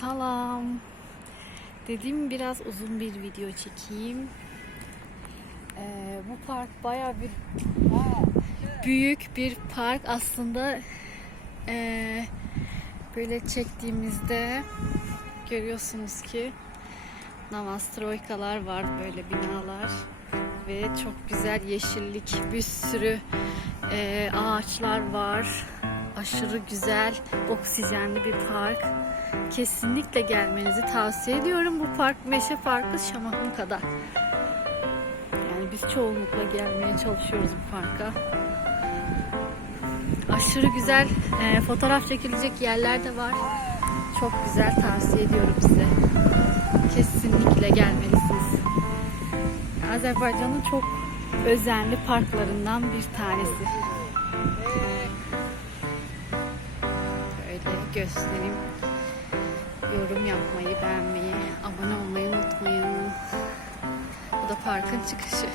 Salam. Dedim biraz uzun bir video çekeyim. Ee, bu park baya bir büyük bir park aslında. Ee, böyle çektiğimizde görüyorsunuz ki Navastroykalar var böyle binalar ve çok güzel yeşillik bir sürü e, ağaçlar var aşırı güzel oksijenli bir park. Kesinlikle gelmenizi tavsiye ediyorum bu park. Meşe Parkı Şamahın kadar. Yani biz çoğunlukla gelmeye çalışıyoruz bu parka. Aşırı güzel e, fotoğraf çekilecek yerler de var. Çok güzel tavsiye ediyorum size. Kesinlikle gelmelisiniz. Azerbaycan'ın çok özenli parklarından bir tanesi. göstereyim. Yorum yapmayı, beğenmeyi, abone olmayı unutmayın. Bu da parkın çıkışı.